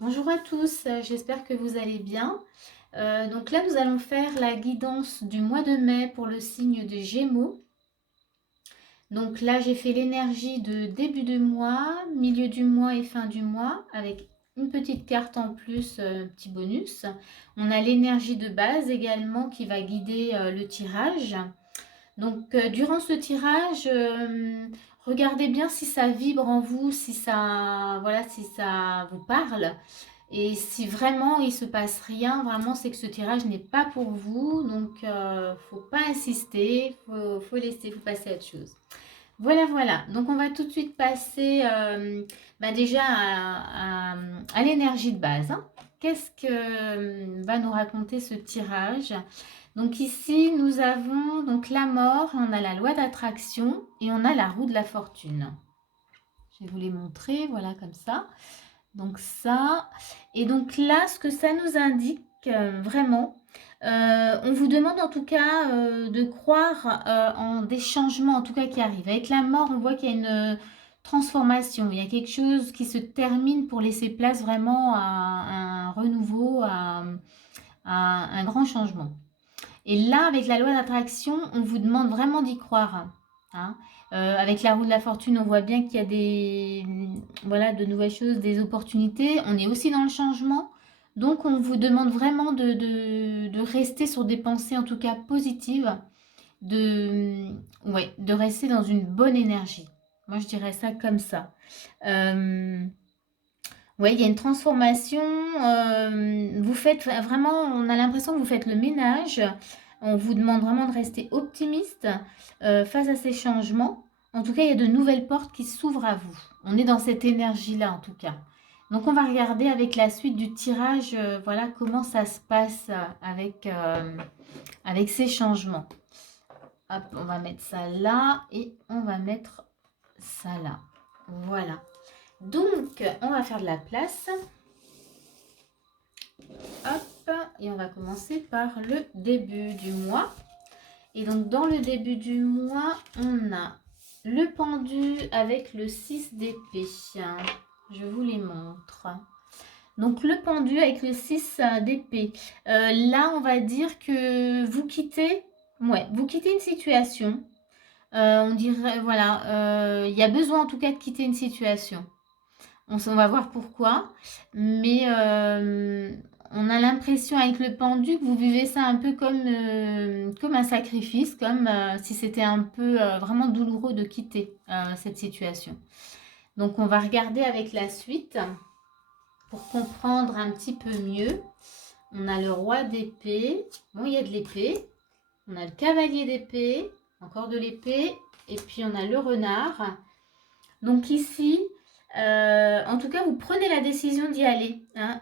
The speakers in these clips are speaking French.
Bonjour à tous, j'espère que vous allez bien. Donc là, nous allons faire la guidance du mois de mai pour le signe de Gémeaux. Donc là, j'ai fait l'énergie de début de mois, milieu du mois et fin du mois avec une petite carte en plus, petit bonus. On a l'énergie de base également qui va guider le tirage. Donc durant ce tirage, regardez bien si ça vibre en vous, si ça, voilà, si ça vous parle. Et si vraiment il se passe rien, vraiment c'est que ce tirage n'est pas pour vous. Donc faut pas insister, faut laisser, faut passer à autre chose. Voilà, voilà. Donc on va tout de suite passer déjà à l'énergie de base, hein. Qu'est-ce que va nous raconter ce tirage? Donc ici, nous avons donc la mort, on a la loi d'attraction et on a la roue de la fortune. Je vais vous les montrer, voilà comme ça. Donc ça, et donc là, ce que ça nous indique vraiment, on vous demande en tout cas de croire en des changements en tout cas qui arrivent. Avec la mort, on voit qu'il y a une transformation, il y a quelque chose qui se termine pour laisser place vraiment à un renouveau, à un grand changement. Et là, avec la loi d'attraction, on vous demande vraiment d'y croire, hein. Avec la roue de la fortune, on voit bien qu'il y a voilà, de nouvelles choses, des opportunités. On est aussi dans le changement. Donc, on vous demande vraiment de rester sur des pensées, en tout cas positives, de, ouais, de rester dans une bonne énergie. Moi, je dirais ça comme ça. Euh, ouais, il y a une transformation. Vous faites vraiment, on a l'impression que vous faites le ménage. On vous demande vraiment de rester optimiste face à ces changements. En tout cas, il y a de nouvelles portes qui s'ouvrent à vous. On est dans cette énergie-là, en tout cas. Donc, on va regarder avec la suite du tirage, voilà comment ça se passe avec ces changements. Hop, on va mettre ça là et on va mettre ça là. Voilà. Donc, on va faire de la place. Hop, et on va commencer par le début du mois. Et donc, dans le début du mois, on a le pendu avec le 6 d'épée. Je vous les montre. Donc, le pendu avec le 6 d'épée. Là, on va dire que vous quittez, ouais, vous quittez une situation. On dirait, voilà, il y a besoin en tout cas de quitter une situation. On va voir pourquoi. Mais on a l'impression avec le pendu que vous vivez ça un peu comme un sacrifice, comme si c'était un peu vraiment douloureux de quitter cette situation. Donc on va regarder avec la suite pour comprendre un petit peu mieux. On a le roi d'épée. Bon, il y a de l'épée. On a le cavalier d'épée. Encore de l'épée. Et puis on a le renard. Donc ici, en tout cas, vous prenez la décision d'y aller, hein,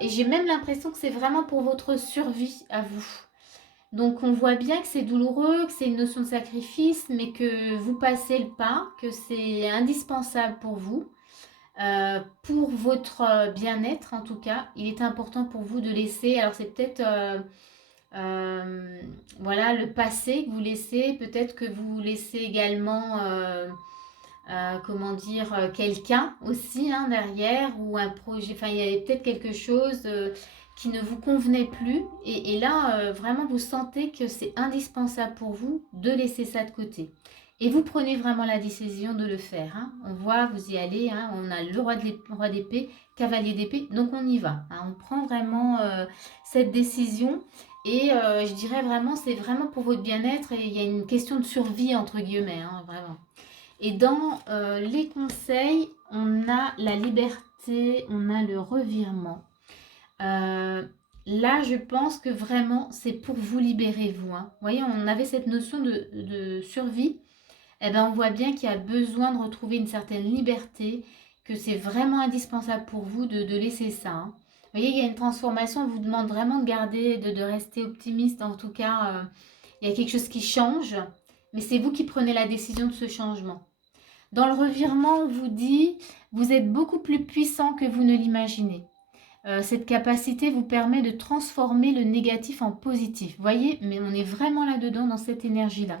et j'ai même l'impression que c'est vraiment pour votre survie à vous. Donc on voit bien que c'est douloureux, que c'est une notion de sacrifice, mais que vous passez le pas, que c'est indispensable pour vous. Pour votre bien-être en tout cas, il est important pour vous de laisser, alors c'est peut-être voilà, le passé que vous laissez, peut-être que vous laissez également comment dire, quelqu'un aussi, hein, derrière, ou un projet, enfin il y avait peut-être quelque chose qui ne vous convenait plus, et là vraiment vous sentez que c'est indispensable pour vous de laisser ça de côté. Et vous prenez vraiment la décision de le faire, hein. On voit, vous y allez, hein. On a le roi d'épée, cavalier d'épée, donc on y va, hein. On prend vraiment cette décision. Et je dirais vraiment, c'est vraiment pour votre bien-être et il y a une question de survie entre guillemets, hein, vraiment. Et dans les conseils, on a la liberté, on a le revirement. Euh, Là, je pense que vraiment, c'est pour vous libérer, vous, hein. Vous voyez, on avait cette notion de survie. Eh ben, on voit bien qu'il y a besoin de retrouver une certaine liberté, que c'est vraiment indispensable pour vous de laisser ça, hein. Vous voyez, il y a une transformation, on vous demande vraiment de garder, de rester optimiste. En tout cas, il y a quelque chose qui change, mais c'est vous qui prenez la décision de ce changement. Dans le revirement, on vous dit, vous êtes beaucoup plus puissant que vous ne l'imaginez. Cette capacité vous permet de transformer le négatif en positif. Vous voyez, mais on est vraiment là-dedans, dans cette énergie-là.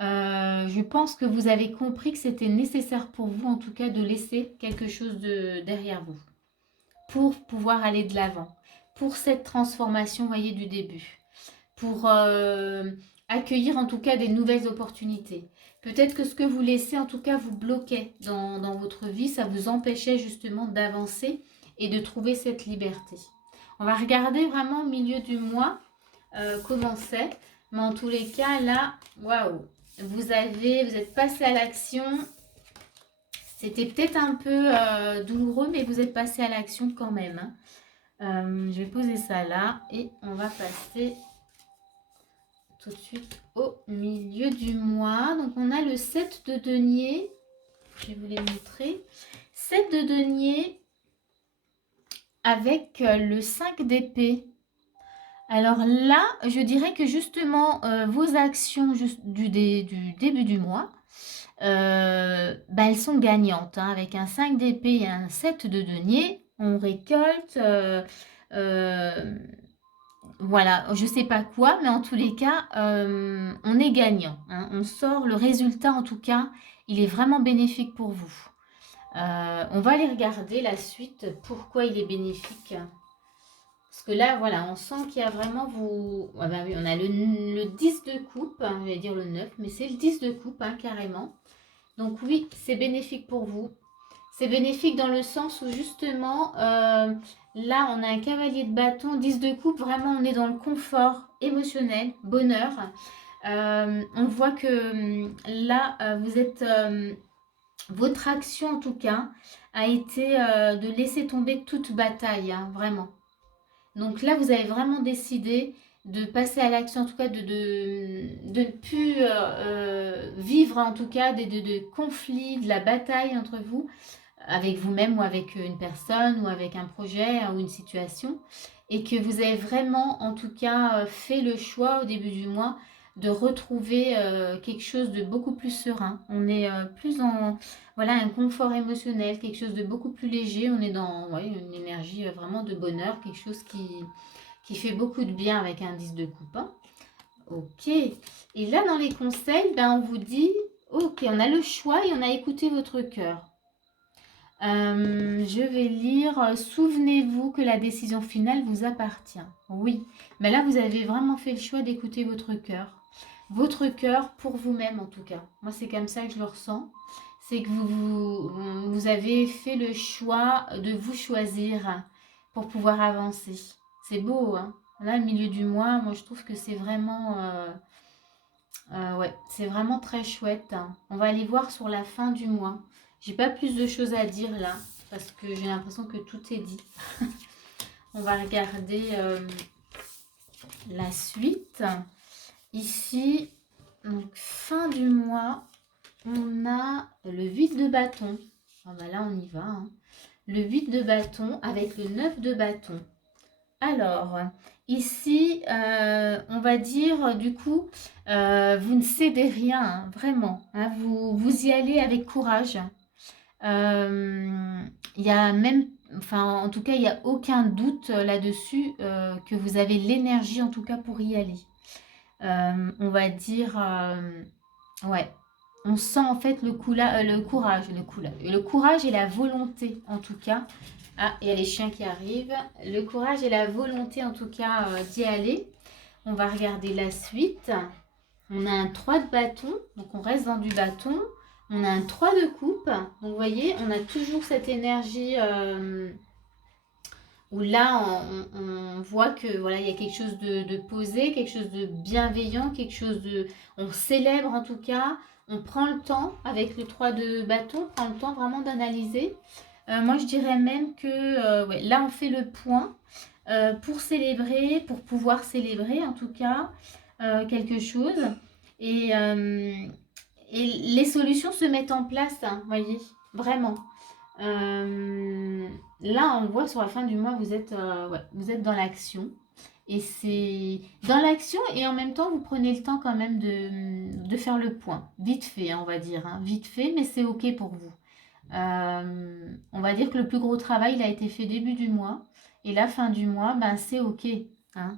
Je pense que vous avez compris que c'était nécessaire pour vous, en tout cas, de laisser quelque chose derrière vous. pour pouvoir aller de l'avant, pour cette transformation, voyez, du début, pour accueillir en tout cas des nouvelles opportunités. Peut-être que ce que vous laissez en tout cas vous bloquait dans votre vie, ça vous empêchait justement d'avancer et de trouver cette liberté. On va regarder vraiment au milieu du mois comment c'est, mais en tous les cas là, waouh, vous êtes passé à l'action. C'était peut-être un peu douloureux, mais vous êtes passé à l'action quand même, hein. Je vais poser ça là et on va passer tout de suite au milieu du mois. Donc on a le 7 de denier. Je vais vous les montrer. 7 de denier avec le 5 d'épée. Alors là, je dirais que justement, vos actions du début du mois, elles sont gagnantes, hein. Avec un 5 d'épée et un 7 de denier, on récolte, voilà, je sais pas quoi, mais en tous les cas, on est gagnant, hein. On sort le résultat, en tout cas, il est vraiment bénéfique pour vous. On va aller regarder la suite, pourquoi il est bénéfique. Parce que là, voilà, on sent qu'il y a vraiment vous... Ah bah oui, on a le 10 de coupe, hein, je vais dire le 9, mais c'est le 10 de coupe, hein, carrément. Donc oui, c'est bénéfique pour vous. C'est bénéfique dans le sens où justement, là, on a un cavalier de bâton, 10 de coupe, vraiment, on est dans le confort émotionnel, bonheur. On voit que là, vous êtes... votre action, en tout cas, a été de laisser tomber toute bataille, hein, vraiment. Donc là, vous avez vraiment décidé de passer à l'action, en tout cas de ne plus vivre en tout cas de conflits, de la bataille entre vous, avec vous-même ou avec une personne ou avec un projet ou une situation. Et que vous avez vraiment en tout cas fait le choix au début du mois de retrouver quelque chose de beaucoup plus serein. On est plus en voilà, un confort émotionnel, quelque chose de beaucoup plus léger. On est dans une énergie vraiment de bonheur, quelque chose qui fait beaucoup de bien avec un 10 de coupe, hein. Ok. Et là, dans les conseils, on vous dit, ok, on a le choix et on a écouté votre cœur. Je vais lire, souvenez-vous que la décision finale vous appartient. Oui, mais là, vous avez vraiment fait le choix d'écouter votre cœur. Votre cœur pour vous-même, en tout cas. Moi, c'est comme ça que je le ressens. C'est que vous avez fait le choix de vous choisir pour pouvoir avancer. C'est beau, hein. Là, le milieu du mois, moi, je trouve que c'est vraiment... ouais, c'est vraiment très chouette, hein. On va aller voir sur la fin du mois. J'ai pas plus de choses à dire là, parce que j'ai l'impression que tout est dit. On va regarder la suite. Ici, donc fin du mois, on a le 8 de bâton. Ah bah là, on y va, hein. Le 8 de bâton avec le 9 de bâton. Alors, ici, on va dire, du coup, vous ne cédez rien, hein, vraiment, hein. Vous y allez avec courage. Il y a même, enfin, en tout cas, il n'y a aucun doute là-dessus que vous avez l'énergie, en tout cas, pour y aller. On va dire, ouais, on sent en fait le courage et la volonté, en tout cas. Ah, il y a les chiens qui arrivent. Le courage et la volonté, en tout cas, d'y aller. On va regarder la suite. On a un 3 de bâton, donc on reste dans du bâton. On a un 3 de coupe. Donc, vous voyez, on a toujours cette énergie où là, on voit que voilà, il y a quelque chose de posé, quelque chose de bienveillant, quelque chose de... On célèbre en tout cas. On prend le temps, avec le 3 de bâton, on prend le temps vraiment d'analyser. Moi, je dirais même que ouais, là, on fait le point pour célébrer, pour pouvoir célébrer en tout cas quelque chose. Et les solutions se mettent en place, hein, voyez, vraiment. Là, on voit sur la fin du mois, ouais, vous êtes dans l'action. Et c'est dans l'action et en même temps, vous prenez le temps quand même de faire le point. Vite fait, hein, on va dire, hein, vite fait, mais c'est OK pour vous. On va dire que le plus gros travail, il a été fait début du mois. Et la fin du mois, c'est OK, hein.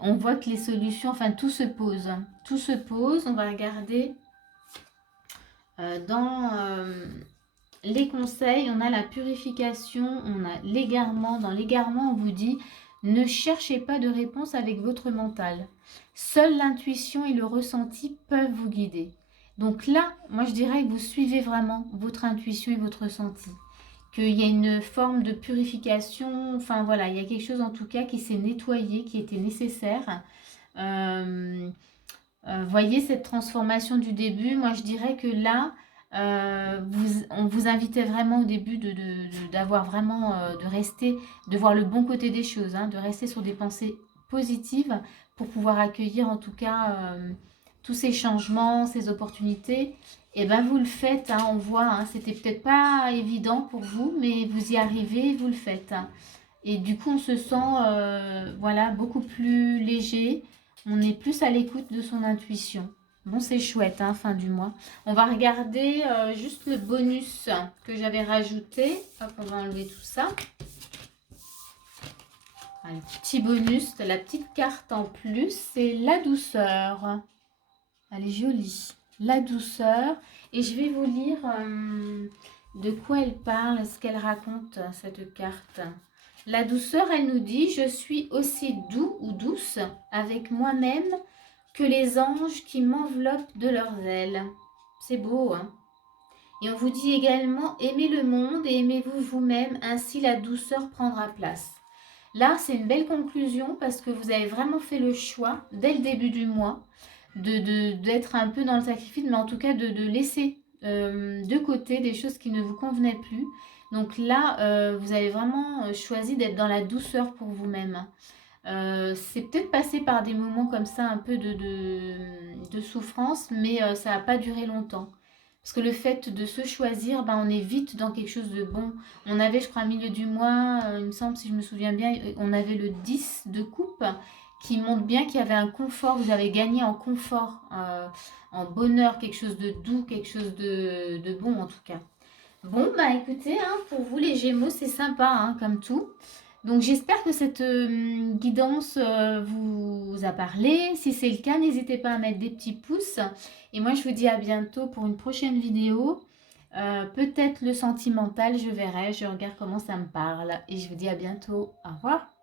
On voit que les solutions, enfin tout se pose. Tout se pose. On va regarder dans les conseils, on a la purification, on a l'égarement. Dans l'égarement, on vous dit, ne cherchez pas de réponse avec votre mental. Seule l'intuition et le ressenti peuvent vous guider. Donc là, moi je dirais que vous suivez vraiment votre intuition et votre ressenti. Qu'il y a une forme de purification, enfin voilà, il y a quelque chose en tout cas qui s'est nettoyé, qui était nécessaire. Voyez cette transformation du début, moi je dirais que là, on vous invitait vraiment au début d'avoir vraiment, de rester, de voir le bon côté des choses, hein, de rester sur des pensées positives pour pouvoir accueillir en tout cas tous ces changements, ces opportunités. Et ben vous le faites, hein, on voit, hein, c'était peut-être pas évident pour vous, mais vous y arrivez, vous le faites. Hein. Et du coup, on se sent voilà, beaucoup plus léger, on est plus à l'écoute de son intuition. Bon, c'est chouette, hein, fin du mois. On va regarder juste le bonus que j'avais rajouté. Hop, on va enlever tout ça. Un petit bonus, la petite carte en plus, c'est la douceur. Elle est jolie. La douceur. Et je vais vous lire de quoi elle parle, ce qu'elle raconte, cette carte. La douceur, elle nous dit, je suis aussi doux ou douce avec moi-même que les anges qui m'enveloppent de leurs ailes. C'est beau, hein? Et on vous dit également, aimez le monde et aimez-vous vous-même, ainsi la douceur prendra place. Là, c'est une belle conclusion parce que vous avez vraiment fait le choix, dès le début du mois, d'être un peu dans le sacrifice, mais en tout cas de laisser de côté des choses qui ne vous convenaient plus. Donc là, vous avez vraiment choisi d'être dans la douceur pour vous-même. C'est peut-être passé par des moments comme ça, un peu de souffrance, mais ça n'a pas duré longtemps. Parce que le fait de se choisir, ben, on est vite dans quelque chose de bon. On avait, je crois, au milieu du mois, il me semble, si je me souviens bien, on avait le 10 de coupe qui montre bien qu'il y avait un confort. Vous avez gagné en confort, en bonheur, quelque chose de doux, quelque chose de bon en tout cas. Bon, bah écoutez, hein, pour vous les Gémeaux, c'est sympa, hein, comme tout. Donc j'espère que cette guidance vous a parlé. Si c'est le cas, n'hésitez pas à mettre des petits pouces. Et moi, je vous dis à bientôt pour une prochaine vidéo. Peut-être le sentimental, je verrai, je regarde comment ça me parle. Et je vous dis à bientôt. Au revoir.